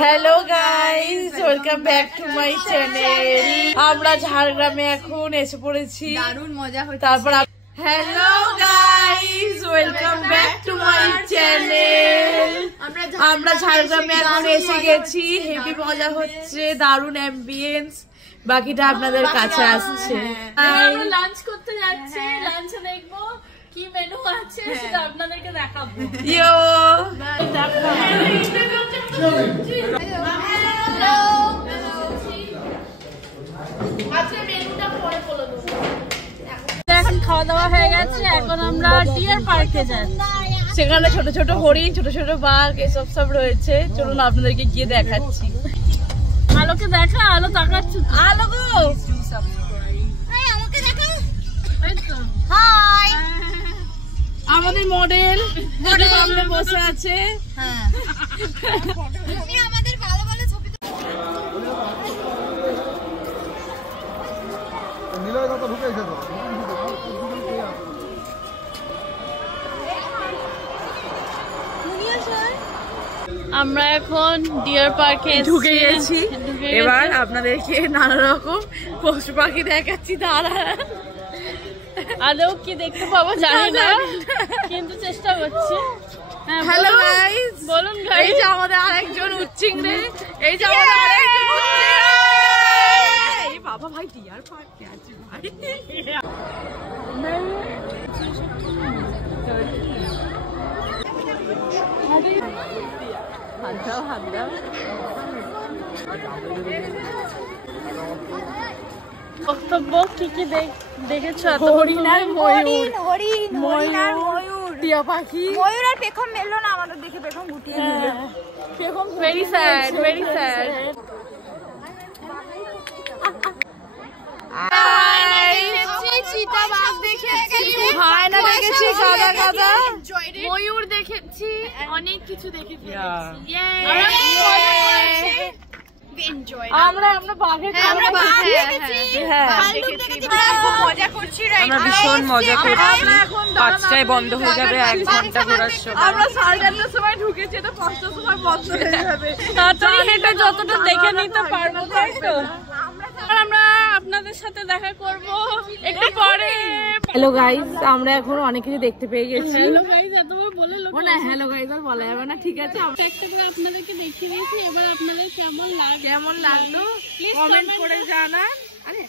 Hello guys, welcome back to my channel. আমরা ঝাড়গ্রামে এখন এসে পড়েছি, দারুণ মজা হচ্ছে। তারপর hello guys, welcome back to my channel. আমরা ঝাড়গ্রামে এখন এসে গেছি, হেভি মজা হচ্ছে, দারুণ অ্যাম্বিয়েন্স। বাকিটা আপনাদের কাছে আসছে। আমরা লাঞ্চ করতে যাচ্ছি, লাঞ্চে দেখবো কি মেনু আছে সেটা আপনাদেরকে দেখাবো। ইয়ো এখন খাওয়া দাওয়া হয়ে গেছে, এখন আমরা ডিয়ার পার্কে যাচ্ছি। সেখানে ছোট ছোট হরিণ, ছোট ছোট বাঘ এসব সব রয়েছে। চলুন আপনাদেরকে গিয়ে দেখাচ্ছি। আলোকে দেখা, আলো তাকাচ্ছ, আলো গো, আমাকে দেখা। এই তো হাই। আমাদের মডেল সামনে বসে আছে। হ্যাঁ, তুমি আমাদের ভালো ভালো ছবি আমরা এখন ডিয়ার পার্কে ঢুকে গেছি। এবার আপনাদেরকে নানা রকম পশু পাখি দেখাচ্ছি। দাঁড়া, আদৌ কি দেখতে পাবো জানি না, কিন্তু চেষ্টা করছি। হ্যালো গাইস, বলুন এই গাইস। যে আমাদের আরেকজন উচ্চিংড়ে, এই যে আমাদের আরেকজন উচ্চিংড়ে। এই বাবা ভাই ডিয়ার পার্কে আছে ভাই। হাত দাও, হাত দাও। বক্তব্য কি কি দেখেছো? হরিণ আর ময়ূর, হরিণ আর ময়ূর। টিয়া পাখি, ময়ূর আর পেখম মেললো না আমাদের দেখে, পেখম গুটিয়ে দিল। Very sad, very sad. চিতাবাঘ দেখেছি, হায়না দেখেছি, গাদা গাদা, ময়ূর দেখেছি, অনেক কিছু দেখেছি। আমরা বাঘের আমরা বাঘ দেখেছি, হ্যাঁ, ভাল্লুক দেখেছি। আমরা খুব মজা করছি, আমরা ভীষণ মজা করছি। 5টায় বন্ধ হয়ে যাবে, 1 ঘন্টা ঘোরার সময়। আমরা 4:30টার সময় ঢুকেছি, তো 5টার সময় বন্ধ হয়ে যাবে। তাড়াতাড়ি হেঁটে যতটা দেখে নিতে পারবো, তাই তো। আর আমরা আপনাদের সাথে দেখা করব একটু পরে। হ্যালো গাইস, আমরা এখন অনেক কিছু দেখতে পেয়ে গেছি। হ্যালো গাইস, এতবার বলে লোক না, হ্যালো গাইস আর বলা যাবে না, ঠিক আছে। একটা করে আপনাদেরকে দেখিয়ে দিয়েছি, এবার আপনাদের কেমন লাগলো কমেন্ট করে জানান। আরে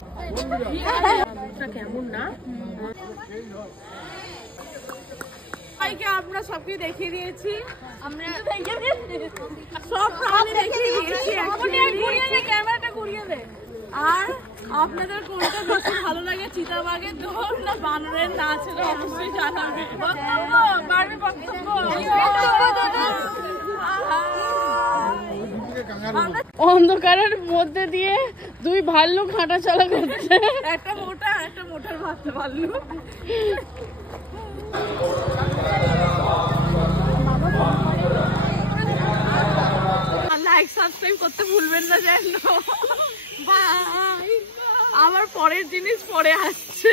কেমন না, ভাইকে আমরা সবকে দেখিয়ে দিয়েছি, আমরা সব প্রাণী দেখিয়ে দিয়েছি। ক্যামেরাটা ঘুরিয়ে দে। আর আপনাদের কোনটা বেশি ভালো লাগে, চিতাবাঘের দৌড় না বানরের নাচ, এটা অবশ্যই জানাবেন। বক্তব্য, বাড়বে বক্তব্য। অন্ধকারের মধ্যে দিয়ে 2 ভাল্লুক হাঁটা চলা করছে। একটা মোটার ভাবতে পারলো। লাইক সাবস্ক্রাইব করতে ভুলবেন না যেন। বাই। আবার পরের জিনিস পরে আসছে।